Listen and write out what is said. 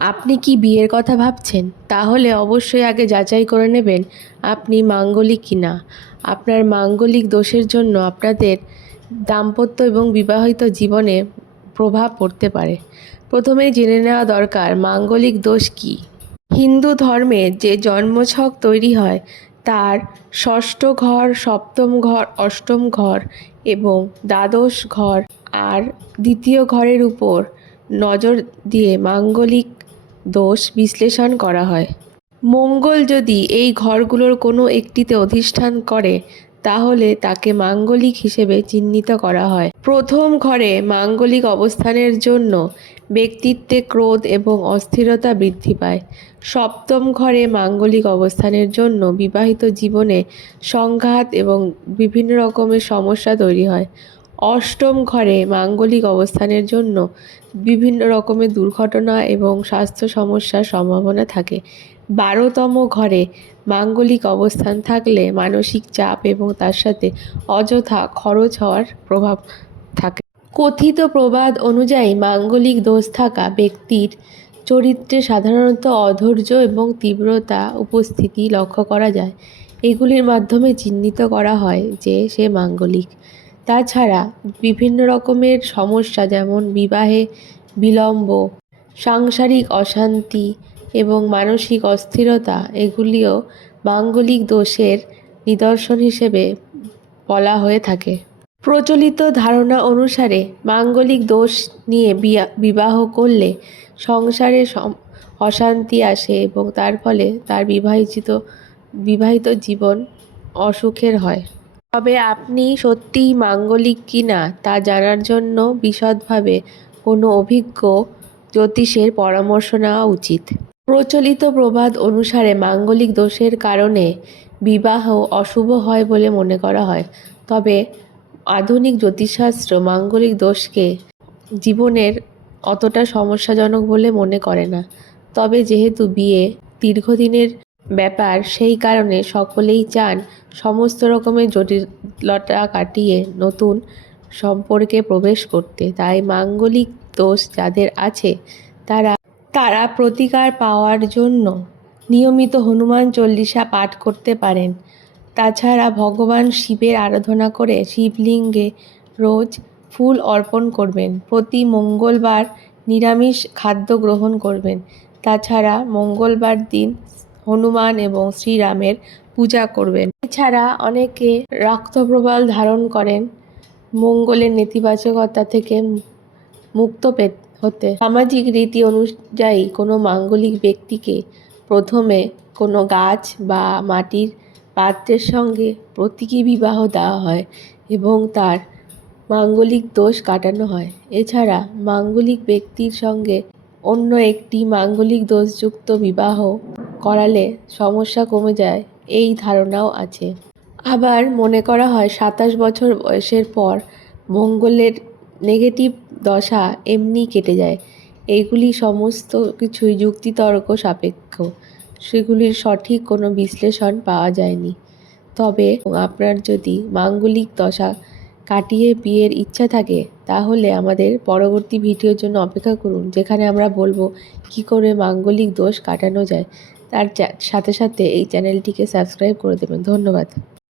আপনি কি বিয়ের কথা ভাবছেন? তাহলে অবশ্যই আগে যাচাই করে নেবেন আপনি মাঙ্গলিক কিনা আপনার মাঙ্গলিক দোষের জন্য আপনাদের দাম্পত্য এবং বিবাহিত জীবনে প্রভাব পড়তে পারে। প্রথমেই জেনে নেওয়া দরকার, মাঙ্গলিক দোষ কী? হিন্দু ধর্মে যে জন্মছক তৈরি হয়, তার ষষ্ঠ ঘর, সপ্তম ঘর, অষ্টম ঘর এবং দ্বাদশ ঘর আর দ্বিতীয় ঘরের উপর নজর দিয়ে মাঙ্গলিক দোষ বিশ্লেষণ করা হয়। মঙ্গল যদি এই ঘরগুলোর কোনো একটিতে অধিষ্ঠান করে, তাহলে তাকে মাঙ্গলিক হিসেবে চিহ্নিত করা হয়। প্রথম ঘরে মাঙ্গলিক অবস্থানের জন্য ব্যক্তিত্বে ক্রোধ এবং অস্থিরতা বৃদ্ধি পায়। সপ্তম ঘরে মাঙ্গলিক অবস্থানের জন্য বিবাহিত জীবনে সংঘাত এবং বিভিন্ন রকমের সমস্যা তৈরি হয়। অষ্টম ঘরে মাঙ্গলিক অবস্থানের জন্য বিভিন্ন রকমের দুর্ঘটনা এবং স্বাস্থ্য সমস্যার সম্ভাবনা থাকে। বারোতম ঘরে মাঙ্গলিক অবস্থান থাকলে মানসিক চাপ এবং তার সাথে অযথা খরচ হওয়ার প্রভাব থাকে। কথিত প্রবাদ অনুযায়ী মাঙ্গলিক দোষ থাকা ব্যক্তির চরিত্রে সাধারণত অধৈর্য এবং তীব্রতা উপস্থিতি লক্ষ্য করা যায়। এগুলির মাধ্যমে চিহ্নিত করা হয় যে সে মাঙ্গলিক। তাছাড়া বিভিন্ন রকমের সমস্যা যেমন বিবাহে বিলম্ব, সাংসারিক অশান্তি এবং মানসিক অস্থিরতা, এগুলিও মাঙ্গলিক দোষের নিদর্শন হিসেবে বলা হয়ে থাকে। প্রচলিত ধারণা অনুসারে মাঙ্গলিক দোষ নিয়ে বিবাহ করলে সংসারে অশান্তি আসে এবং তার ফলে তার বিবাহিত বিবাহিত জীবন অসুখের হয়। তবে আপনি সত্যিই মাঙ্গলিক কিনা তা জানার জন্য বিশদভাবে কোনো অভিজ্ঞ জ্যোতিষের পরামর্শ নেওয়া উচিত। প্রচলিত প্রবাদ অনুসারে মাঙ্গলিক দোষের কারণে বিবাহ অশুভ হয় বলে মনে করা হয়। তবে আধুনিক জ্যোতিষশাস্ত্র মাঙ্গলিক দোষকে জীবনের অতটা সমস্যাজনক বলে মনে করে না। তবে যেহেতু বিয়ে দীর্ঘদিনের ব্যাপার, সেই কারণে সকলেই চান সমস্ত রকমের জটিলতা কাটিয়ে নতুন সম্পর্কে প্রবেশ করতে। তাই মাঙ্গলিক দোষ যাদের আছে, তারা তারা প্রতিকার পাওয়ার জন্য নিয়মিত হনুমান চল্লিশা পাঠ করতে পারেন। তাছাড়া ভগবান শিবের আরাধনা করে শিবলিঙ্গে রোজ ফুল অর্পণ করবেন। প্রতি মঙ্গলবার নিরামিষ খাদ্য গ্রহণ করবেন। তাছাড়া মঙ্গলবার দিন হনুমান এবং শ্রীরামের পূজা করবেন। এছাড়া অনেকে রক্তপ্রবাল ধারণ করেন মঙ্গলের নেতিবাচকতা থেকে মুক্ত হতে। সামাজিক রীতি অনুযায়ী কোনো মাঙ্গলিক ব্যক্তিকে প্রথমে কোনো গাছ বা মাটির পাত্রের সঙ্গে প্রতীকী বিবাহ দেওয়া হয় এবং তার মাঙ্গলিক দোষ কাটানো হয়। এছাড়া মাঙ্গলিক ব্যক্তির সঙ্গে অন্য একটি মাঙ্গলিক দোষযুক্ত বিবাহ করালে সমস্যা কমে যায়, এই ধারণাও আছে। আবার মনে করা হয় সাতাশ বছর বয়সের পর মঙ্গলের নেগেটিভ দশা এমনি কেটে যায়। এইগুলি সমস্ত কিছুই যুক্তিতর্ক সাপেক্ষ। সেগুলির সঠিক কোনো বিশ্লেষণ পাওয়া যায়নি। তবে আপনার যদি মাঙ্গলিক দশা কাটিয়ে বিয়ের ইচ্ছা থাকে, তাহলে আমাদের পরবর্তী ভিডিওর জন্য অপেক্ষা করুন, যেখানে আমরা বলব কী করে মাঙ্গলিক দোষ কাটানো যায়। তার সাথে সাথে এই চ্যানেলটিকে সাবস্ক্রাইব করে দেবেন। ধন্যবাদ।